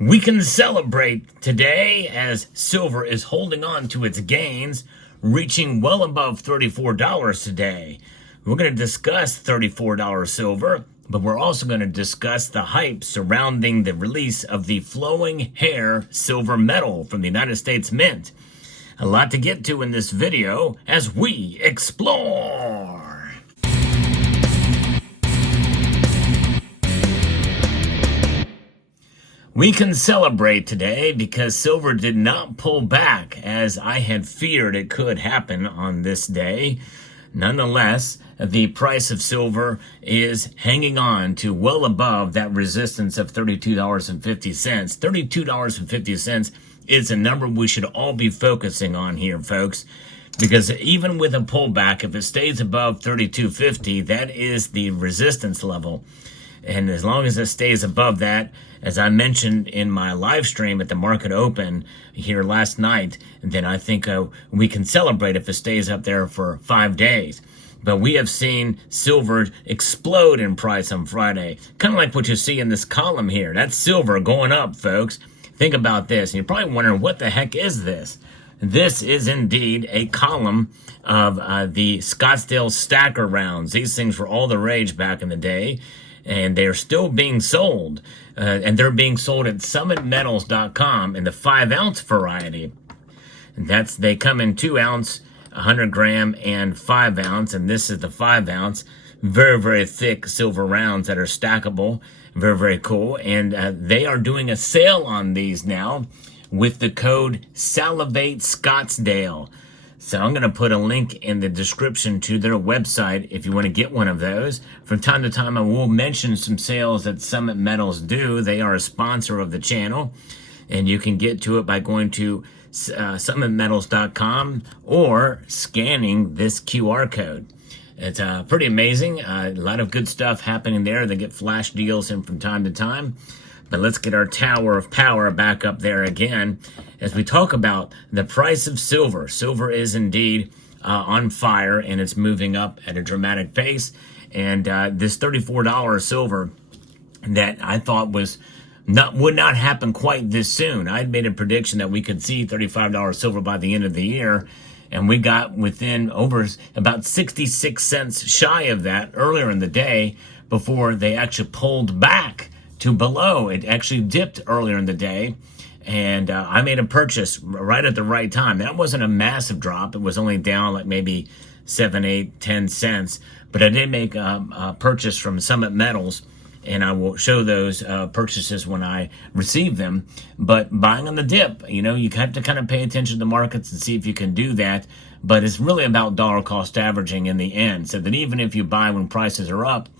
We can celebrate today as silver is holding on to its gains, reaching well above $34 today. We're going to discuss $34 silver, but we're also going to discuss the hype surrounding the release of the flowing hair silver metal from the United States Mint. A lot to get to in this video as we explore. We can celebrate today because silver did not pull back as I had feared it could happen on this day. Nonetheless, the price of silver is hanging on to well above that resistance of $32.50. $32.50 is a number we should all be focusing on here, folks, because even with a pullback, if it stays above $32.50, that is the resistance level. And as long as it stays above that, as I mentioned in my live stream at the market open here last night, then I think we can celebrate if it stays up there for 5 days. But we have seen silver explode in price on Friday. Kind of like what you see in this column here. That's silver going up, folks. Think about this. And you're probably wondering, what the heck is this? This is indeed a column of the Scottsdale Stacker rounds. These things were all the rage back in the day, and they're still being sold. And they're being sold at summitmetals.com in the 5-ounce variety. And they come in 2-ounce, 100 gram, and 5-ounce. And this is the 5-ounce. Very, very thick silver rounds that are stackable. Very, very cool. And they are doing a sale on these now with the code SALIVATE-SCOTTSDALE. So I'm going to put a link in the description to their website if you want to get one of those. From time to time, I will mention some sales that Summit Metals do. They are a sponsor of the channel, and you can get to it by going to summitmetals.com or scanning this QR code. It's pretty amazing. A lot of good stuff happening there. They get flash deals in from time to time. But let's get our tower of power back up there again as we talk about the price of silver. Silver is indeed on fire, and it's moving up at a dramatic pace. And this $34 silver that I thought would not happen quite this soon. I'd made a prediction that we could see $35 silver by the end of the year, and we got within over about 66 cents shy of that earlier in the day before they actually pulled back to below. It actually dipped earlier in the day, and I made a purchase right at the right time. That wasn't a massive drop. It was only down like maybe 7, 8, 10 cents, but I did make a purchase from Summit Metals, and I will show those purchases when I receive them. But buying on the dip, you have to kind of pay attention to the markets and see if you can do that. But it's really about dollar cost averaging in the end, so that even if you buy when prices are up,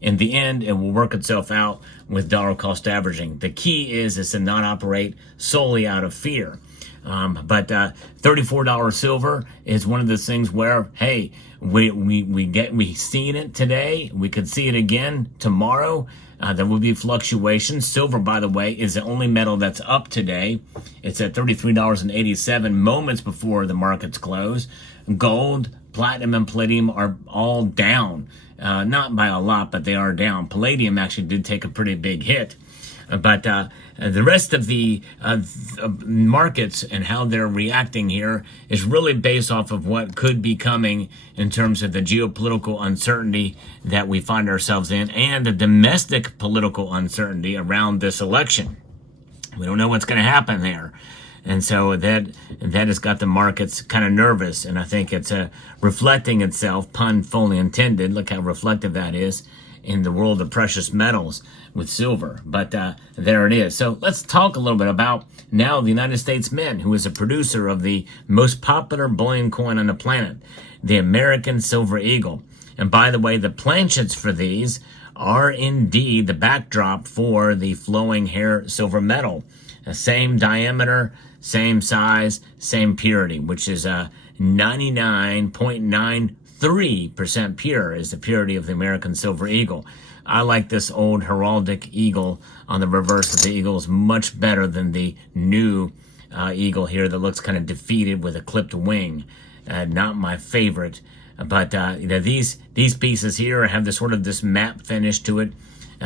in the end, it will work itself out with dollar cost averaging. The key is to not operate solely out of fear. But $34 silver is one of those things where, hey, we seen it today. We could see it again tomorrow. There will be fluctuations. Silver, by the way, is the only metal that's up today. It's at $33.87 moments before the markets close. Gold, platinum, and palladium are all down. Not by a lot, but they are down. Palladium actually did take a pretty big hit. But the rest of the markets and how they're reacting here is really based off of what could be coming in terms of the geopolitical uncertainty that we find ourselves in and the domestic political uncertainty around this election. We don't know what's going to happen there. And so that has got the markets kind of nervous, and I think it's reflecting itself, pun fully intended, look how reflective that is, in the world of precious metals with silver. But there it is. So let's talk a little bit about now the United States Mint, who is a producer of the most popular bullion coin on the planet, the American Silver Eagle. And by the way, the planchets for these are indeed the backdrop for the flowing hair silver metal. Same diameter, same size, same purity, which is 99.93% pure is the purity of the American Silver Eagle. I like this old heraldic eagle on the reverse of the eagles much better than the new eagle here that looks kind of defeated with a clipped wing. Not my favorite, but these pieces here have this sort of this matte finish to it,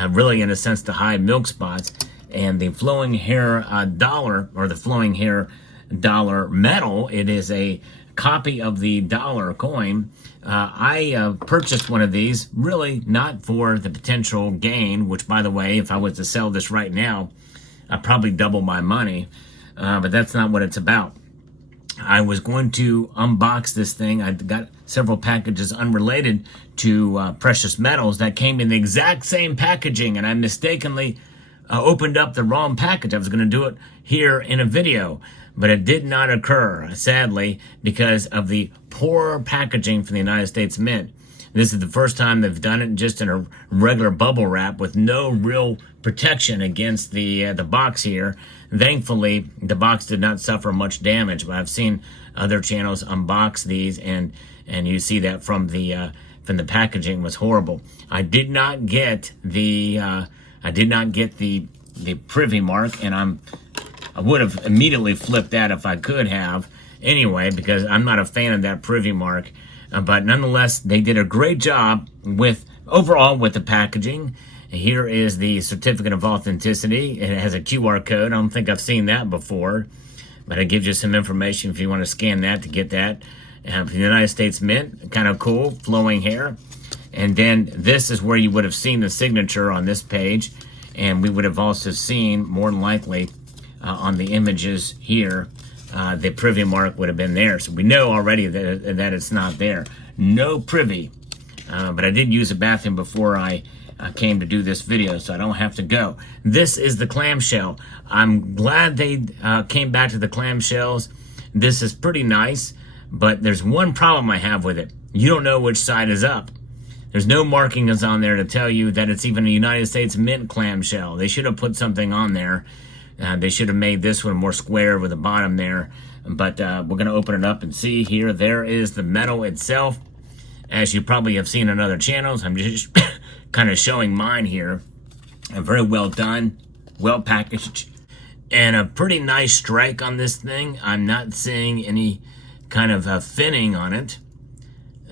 really in a sense to hide milk spots. And the flowing hair dollar, or the flowing hair dollar metal, it is a copy of the dollar coin. I purchased one of these, really not for the potential gain, which, by the way, if I was to sell this right now, I'd probably double my money, but that's not what it's about. I was going to unbox this thing. I got several packages unrelated to precious metals that came in the exact same packaging, and I mistakenly opened up the wrong package. I was going to do it here in a video, but it did not occur, sadly, because of the poor packaging from the United States Mint. This is the first time they've done it just in a regular bubble wrap with no real protection against the box here. Thankfully, the box did not suffer much damage, but I've seen other channels unbox these, and you see that from the packaging was horrible. I did not get the privy mark, and I would have immediately flipped that if I could have anyway, because I'm not a fan of that privy mark. But nonetheless, they did a great job overall with the packaging. Here is the certificate of authenticity. It has a QR code. I don't think I've seen that before, but it gives you some information if you want to scan that to get that. The United States Mint, kind of cool, flowing hair. And then this is where you would have seen the signature on this page, and we would have also seen, more than likely, on the images here, the privy mark would have been there. So we know already that it's not there. No privy. But I did use a bathroom before I came to do this video, so I don't have to go. This is the clamshell. I'm glad they came back to the clamshells. This is pretty nice, but there's one problem I have with it. You don't know which side is up. There's no markings on there to tell you that it's even a United States Mint clamshell. They should have put something on there. They should have made this one more square with a bottom there. But we're going to open it up and see here. There is the metal itself. As you probably have seen on other channels, I'm just kind of showing mine here. Very well done, well packaged, and a pretty nice strike on this thing. I'm not seeing any kind of finning on it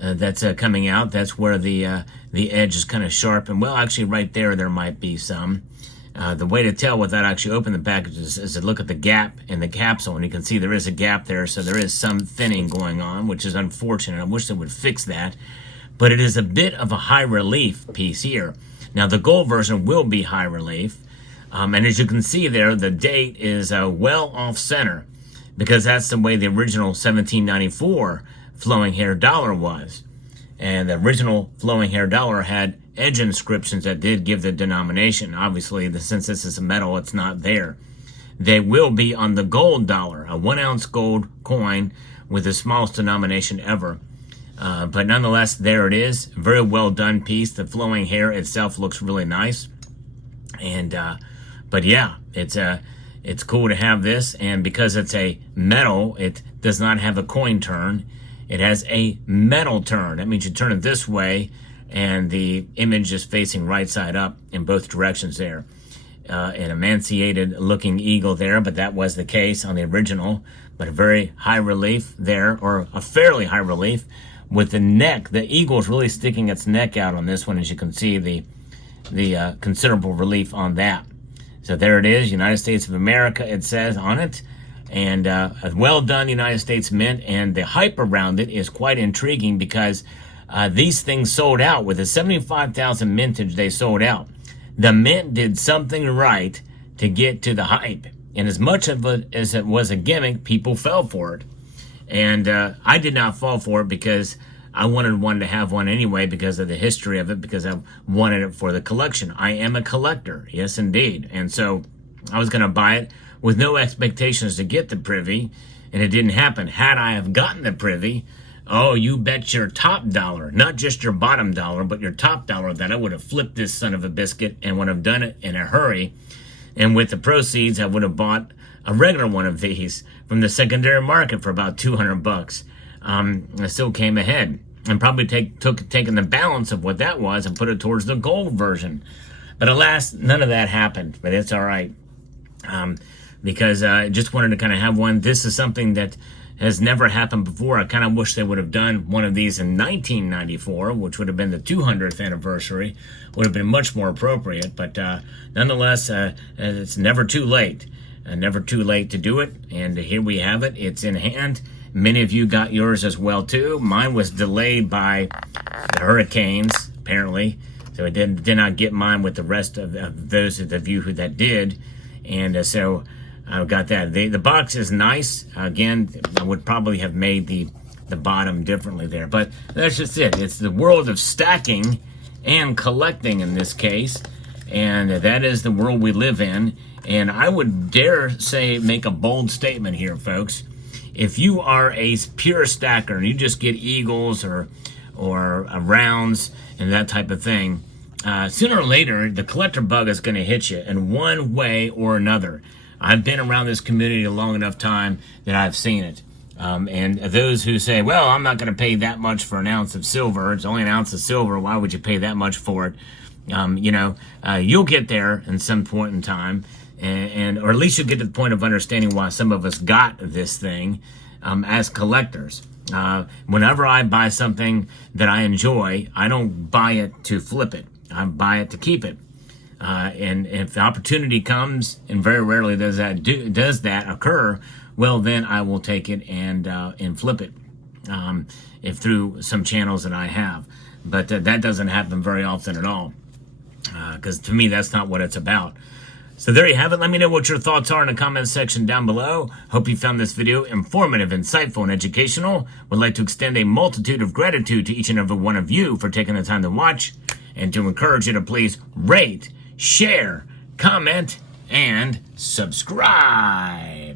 that's coming out. That's where the edge is kind of sharp. And well, actually right there might be some. The way to tell without actually opening the package is to look at the gap in the capsule, and you can see there is a gap there, so there is some thinning going on, which is unfortunate. I wish they would fix that, but it is a bit of a high relief piece here. Now the gold version will be high relief, and as you can see there, the date is well off center, because that's the way the original 1794 flowing hair dollar was. And the original flowing hair dollar had edge inscriptions that did give the denomination. Obviously, since this is a metal, it's not there. They will be on the gold dollar, a 1 ounce gold coin with the smallest denomination ever. But nonetheless, there it is. Very well done piece. The flowing hair itself looks really nice. And but yeah, it's cool to have this. And because it's a metal, it does not have a coin turn. It has a metal turn. That means you turn it this way, and the image is facing right side up in both directions there. An emaciated looking eagle there, but that was the case on the original. But a very high relief there, or a fairly high relief, with the neck. The eagle is really sticking its neck out on this one, as you can see the considerable relief on that. So there it is, United States of America, it says on it. And a well done United States Mint, and the hype around it is quite intriguing, because these things sold out. With the 75,000 mintage, they sold out. The Mint did something right to get to the hype. And as much of it as it was a gimmick, people fell for it. And I did not fall for it, because I wanted one to have one anyway, because of the history of it, because I wanted it for the collection. I am a collector, yes indeed. And so I was going to buy it with no expectations to get the privy, and it didn't happen. Had I have gotten the privy, oh, you bet your top dollar, not just your bottom dollar, but your top dollar, that I would have flipped this son of a biscuit and would have done it in a hurry. And with the proceeds, I would have bought a regular one of these from the secondary market for about 200 bucks. I still came ahead, and probably taken the balance of what that was and put it towards the gold version. But alas, none of that happened, but it's all right. Because I just wanted to kind of have one. This is something that has never happened before. I kind of wish they would have done one of these in 1994, which would have been the 200th anniversary. Would have been much more appropriate, but nonetheless, it's never too late. Never too late to do it, and here we have it. It's in hand. Many of you got yours as well too. Mine was delayed by the hurricanes, apparently, so I did not get mine with the rest of those of you who that did, and so I got that. The box is nice. Again, I would probably have made the bottom differently there, but that's just it. It's the world of stacking and collecting in this case, and that is the world we live in. And I would dare say, make a bold statement here, folks. If you are a pure stacker and you just get eagles or rounds and that type of thing, sooner or later, the collector bug is going to hit you in one way or another. I've been around this community a long enough time that I've seen it. And those who say, well, I'm not going to pay that much for an ounce of silver. It's only an ounce of silver. Why would you pay that much for it? You'll get there in some point in time. Or at least you'll get to the point of understanding why some of us got this thing as collectors. Whenever I buy something that I enjoy, I don't buy it to flip it. I buy it to keep it. And if the opportunity comes, and very rarely does that occur, well, then I will take it and flip it if through some channels that I have. But that doesn't happen very often at all, because to me, that's not what it's about. So there you have it. Let me know what your thoughts are in the comments section down below. Hope you found this video informative, insightful, and educational. Would like to extend a multitude of gratitude to each and every one of you for taking the time to watch, and to encourage you to please rate, share, comment, and subscribe.